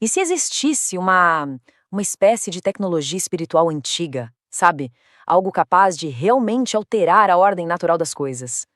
E se existisse uma espécie de tecnologia espiritual antiga, sabe? Algo capaz de realmente alterar a ordem natural das coisas.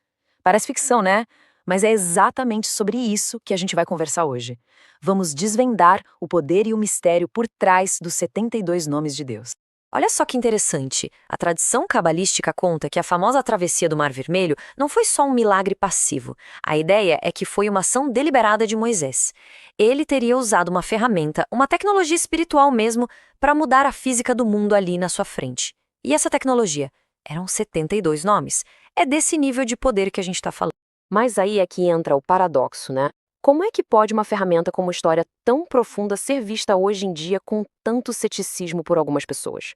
Parece ficção, né? Mas é exatamente sobre isso que a gente vai conversar hoje. Vamos desvendar o poder e o mistério por trás dos 72 nomes de Deus. Olha só que interessante. A tradição cabalística conta que a famosa travessia do Mar Vermelho não foi só um milagre passivo. A ideia é que foi uma ação deliberada de Moisés. Ele teria usado uma ferramenta, uma tecnologia espiritual mesmo, para mudar a física do mundo ali na sua frente. E essa tecnologia? Eram 72 nomes. É desse nível de poder que a gente está falando. Mas aí é que entra o paradoxo, né? Como é que pode uma ferramenta com uma história tão profunda ser vista hoje em dia com tanto ceticismo por algumas pessoas?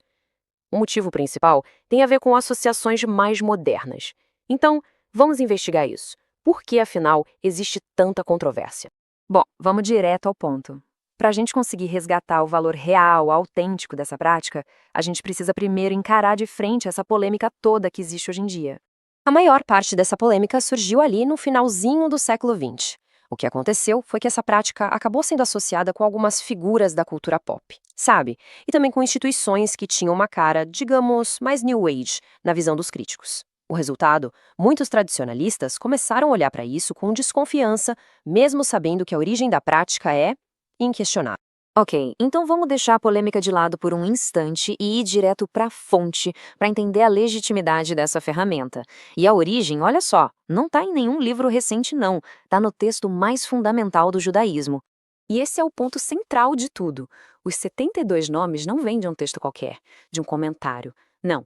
O motivo principal tem a ver com associações mais modernas. Então, vamos investigar isso. Por que, afinal, existe tanta controvérsia? Bom, vamos direto ao ponto. Para a gente conseguir resgatar o valor real, autêntico dessa prática, a gente precisa primeiro encarar de frente essa polêmica toda que existe hoje em dia. A maior parte dessa polêmica surgiu ali no finalzinho do século XX. O que aconteceu foi que essa prática acabou sendo associada com algumas figuras da cultura pop, sabe? E também com instituições que tinham uma cara, digamos, mais New Age, na visão dos críticos. O resultado, muitos tradicionalistas começaram a olhar para isso com desconfiança, mesmo sabendo que a origem da prática é inquestionável. Ok, então vamos deixar a polêmica de lado por um instante e ir direto para a fonte para entender a legitimidade dessa ferramenta. E a origem, olha só, não está em nenhum livro recente não, está no texto mais fundamental do judaísmo. E esse é o ponto central de tudo. Os 72 nomes não vêm de um texto qualquer, de um comentário. Não,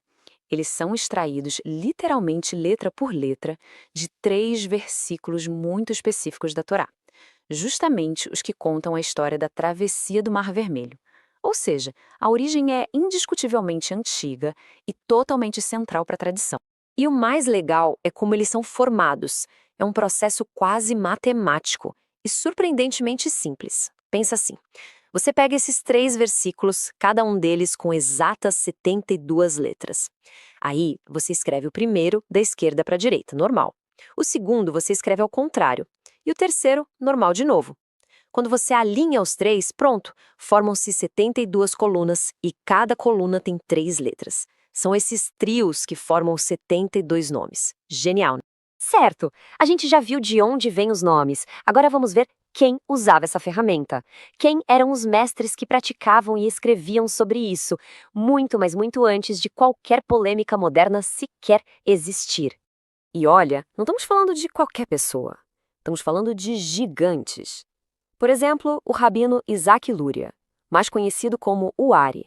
eles são extraídos literalmente letra por letra de 3 versículos muito específicos da Torá. Justamente os que contam a história da travessia do Mar Vermelho. Ou seja, a origem é indiscutivelmente antiga e totalmente central para a tradição. E o mais legal é como eles são formados. É um processo quase matemático e surpreendentemente simples. Pensa assim, você pega esses 3 versículos, cada um deles com exatas 72 letras. Aí, você escreve o primeiro da esquerda para a direita, normal. O segundo você escreve ao contrário. E o terceiro, normal de novo. Quando você alinha os 3, pronto, formam-se 72 colunas e cada coluna tem 3 letras. São esses trios que formam os 72 nomes. Genial, né? Certo, a gente já viu de onde vêm os nomes. Agora vamos ver quem usava essa ferramenta. Quem eram os mestres que praticavam e escreviam sobre isso, muito, mas muito antes de qualquer polêmica moderna sequer existir. E olha, não estamos falando de qualquer pessoa. Estamos falando de gigantes. Por exemplo, o rabino Isaac Luria, mais conhecido como o Ari.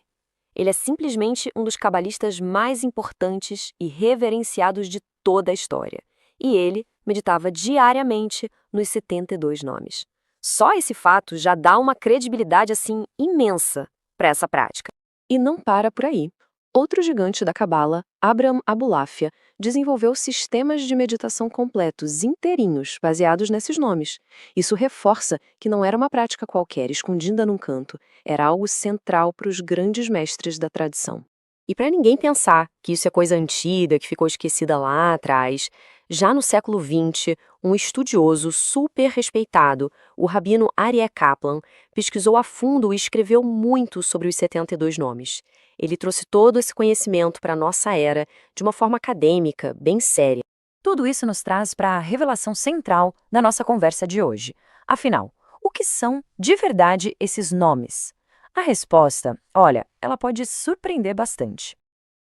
Ele é simplesmente um dos cabalistas mais importantes e reverenciados de toda a história. E ele meditava diariamente nos 72 nomes. Só esse fato já dá uma credibilidade assim imensa para essa prática. E não para por aí. Outro gigante da Cabala, Abraham Abulafia, desenvolveu sistemas de meditação completos, inteirinhos, baseados nesses nomes. Isso reforça que não era uma prática qualquer, escondida num canto. Era algo central para os grandes mestres da tradição. E para ninguém pensar que isso é coisa antiga, que ficou esquecida lá atrás, já no século XX, um estudioso super respeitado, o rabino Aryeh Kaplan, pesquisou a fundo e escreveu muito sobre os 72 nomes. Ele trouxe todo esse conhecimento para a nossa era de uma forma acadêmica, bem séria. Tudo isso nos traz para a revelação central da nossa conversa de hoje. Afinal, o que são de verdade esses nomes? A resposta, olha, ela pode surpreender bastante.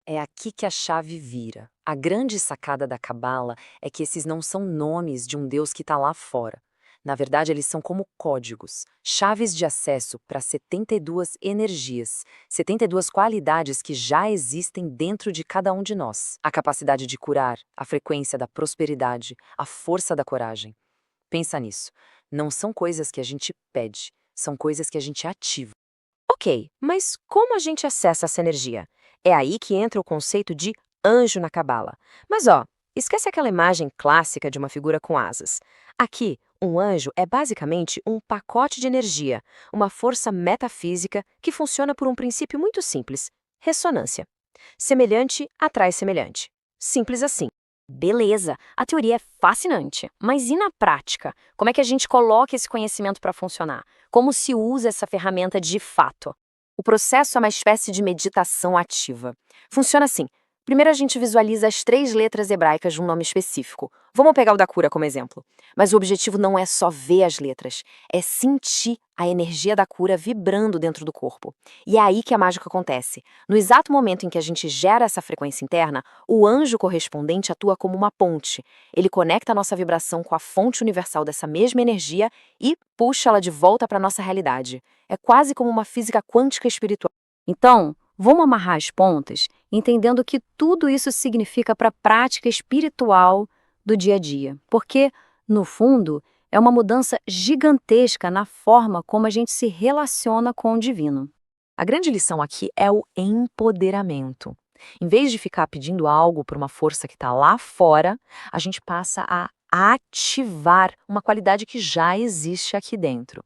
É aqui que a chave vira. A grande sacada da Cabala é que esses não são nomes de um Deus que está lá fora. Na verdade, eles são como códigos, chaves de acesso para 72 energias, 72 qualidades que já existem dentro de cada um de nós. A capacidade de curar, a frequência da prosperidade, a força da coragem. Pensa nisso. Não são coisas que a gente pede, são coisas que a gente ativa. Ok, mas como a gente acessa essa energia? É aí que entra o conceito de anjo na Cabala. Mas esquece aquela imagem clássica de uma figura com asas. Aqui, um anjo é basicamente um pacote de energia, uma força metafísica que funciona por um princípio muito simples: ressonância. Semelhante atrai semelhante. Simples assim. Beleza, a teoria é fascinante, mas e na prática? Como é que a gente coloca esse conhecimento para funcionar? Como se usa essa ferramenta de fato? O processo é uma espécie de meditação ativa. Funciona assim. Primeiro a gente visualiza as 3 letras hebraicas de um nome específico. Vamos pegar o da cura como exemplo. Mas o objetivo não é só ver as letras, é sentir a energia da cura vibrando dentro do corpo. E é aí que a mágica acontece. No exato momento em que a gente gera essa frequência interna, o anjo correspondente atua como uma ponte. Ele conecta a nossa vibração com a fonte universal dessa mesma energia e puxa ela de volta para a nossa realidade. É quase como uma física quântica espiritual. Então, vamos amarrar as pontas, entendendo o que tudo isso significa para a prática espiritual do dia a dia. Porque, no fundo, é uma mudança gigantesca na forma como a gente se relaciona com o divino. A grande lição aqui é o empoderamento. Em vez de ficar pedindo algo por uma força que está lá fora, a gente passa a ativar uma qualidade que já existe aqui dentro.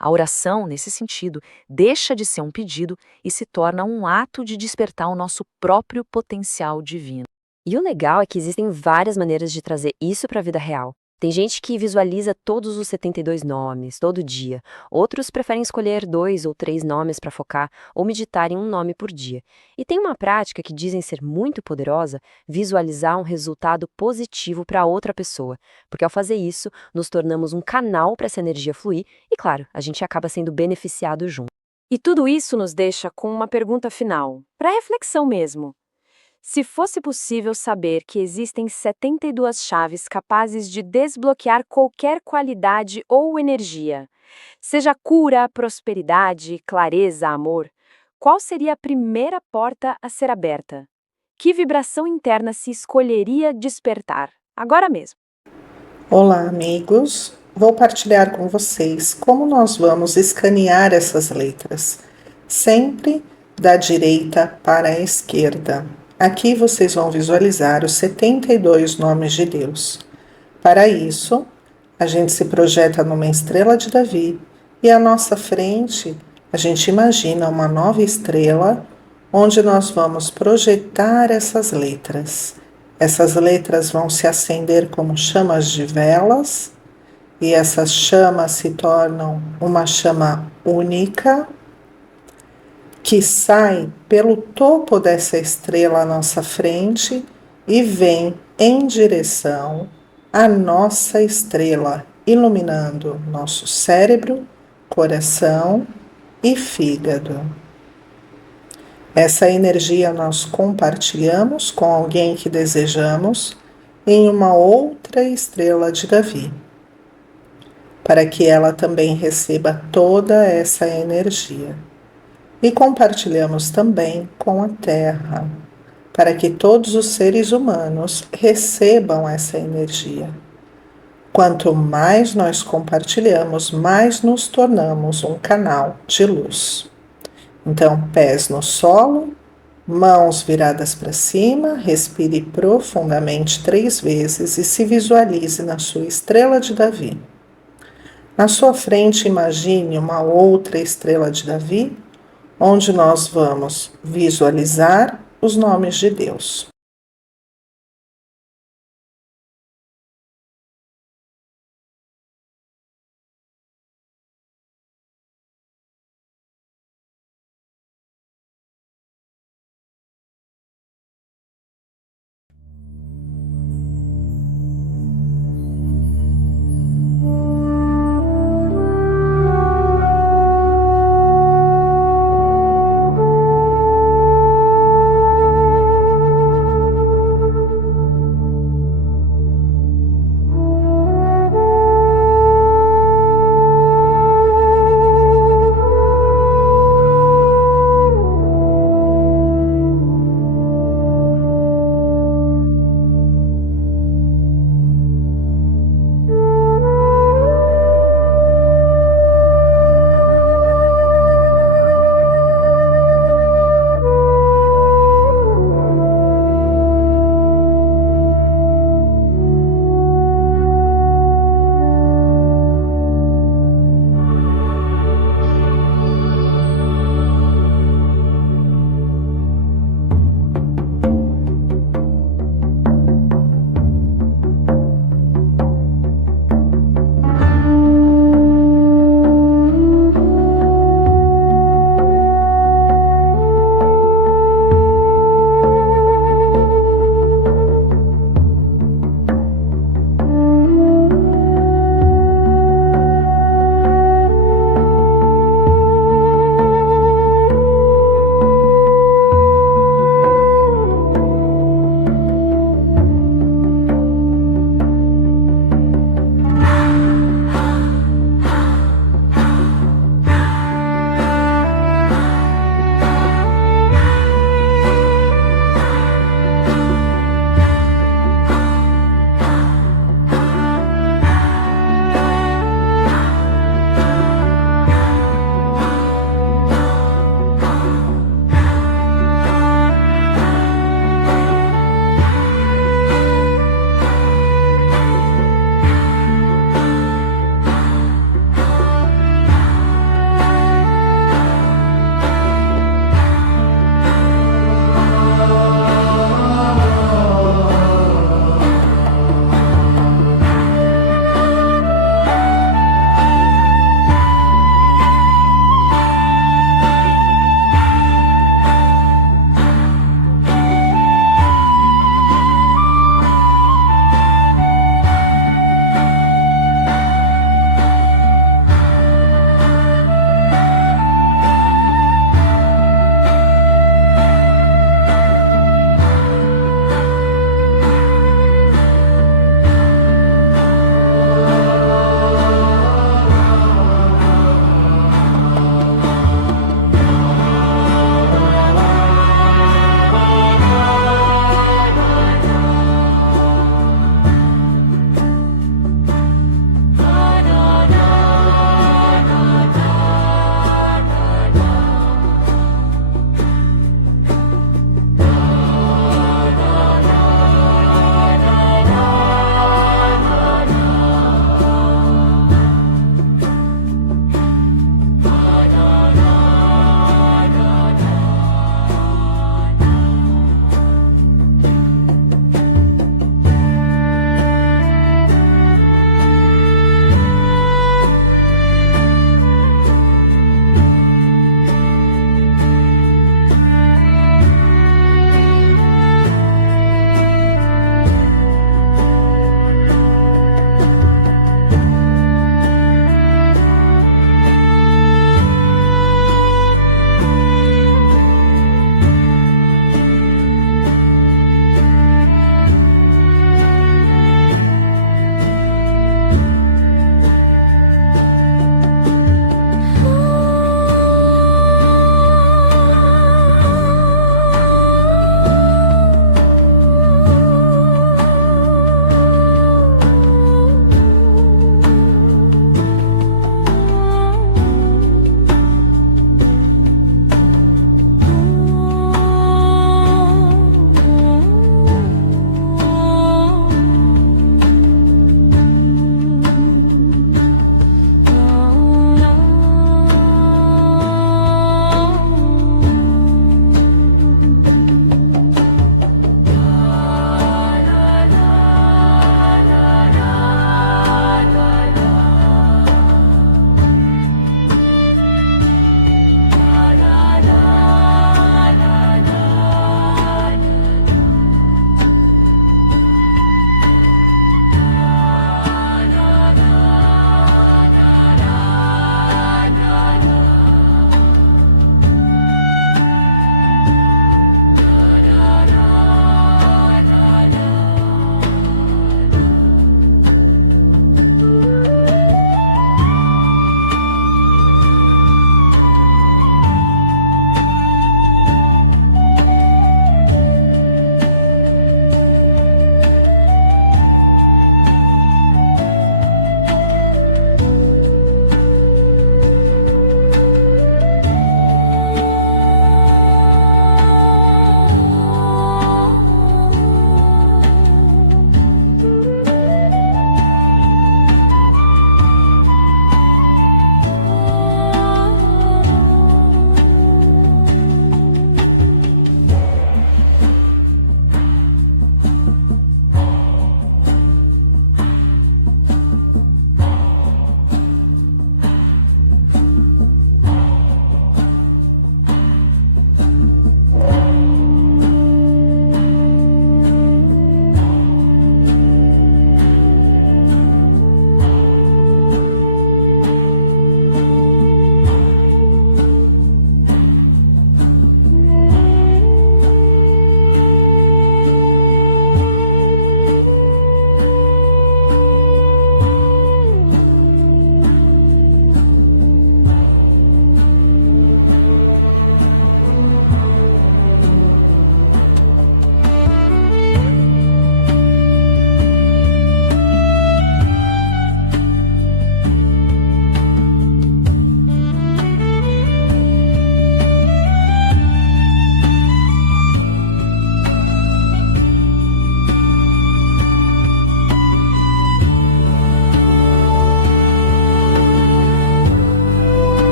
A oração, nesse sentido, deixa de ser um pedido e se torna um ato de despertar o nosso próprio potencial divino. E o legal é que existem várias maneiras de trazer isso para a vida real. Tem gente que visualiza todos os 72 nomes, todo dia. Outros preferem escolher 2 ou 3 nomes para focar ou meditar em um nome por dia. E tem uma prática que dizem ser muito poderosa, visualizar um resultado positivo para outra pessoa. Porque ao fazer isso, nos tornamos um canal para essa energia fluir e, claro, a gente acaba sendo beneficiado junto. E tudo isso nos deixa com uma pergunta final, para reflexão mesmo. Se fosse possível saber que existem 72 chaves capazes de desbloquear qualquer qualidade ou energia, seja cura, prosperidade, clareza, amor, qual seria a primeira porta a ser aberta? Que vibração interna se escolheria despertar? Agora mesmo. Olá, amigos! Vou partilhar com vocês como nós vamos escanear essas letras, sempre da direita para a esquerda. Aqui vocês vão visualizar os 72 nomes de Deus. Para isso, a gente se projeta numa estrela de Davi e à nossa frente a gente imagina uma nova estrela onde nós vamos projetar essas letras. Essas letras vão se acender como chamas de velas e essas chamas se tornam uma chama única que sai pelo topo dessa estrela à nossa frente e vem em direção à nossa estrela, iluminando nosso cérebro, coração e fígado. Essa energia nós compartilhamos com alguém que desejamos em uma outra estrela de Davi, para que ela também receba toda essa energia. E compartilhamos também com a Terra, para que todos os seres humanos recebam essa energia. Quanto mais nós compartilhamos, mais nos tornamos um canal de luz. Então, pés no solo, mãos viradas para cima, respire profundamente 3 vezes e se visualize na sua estrela de Davi. Na sua frente, imagine uma outra estrela de Davi, onde nós vamos visualizar os nomes de Deus.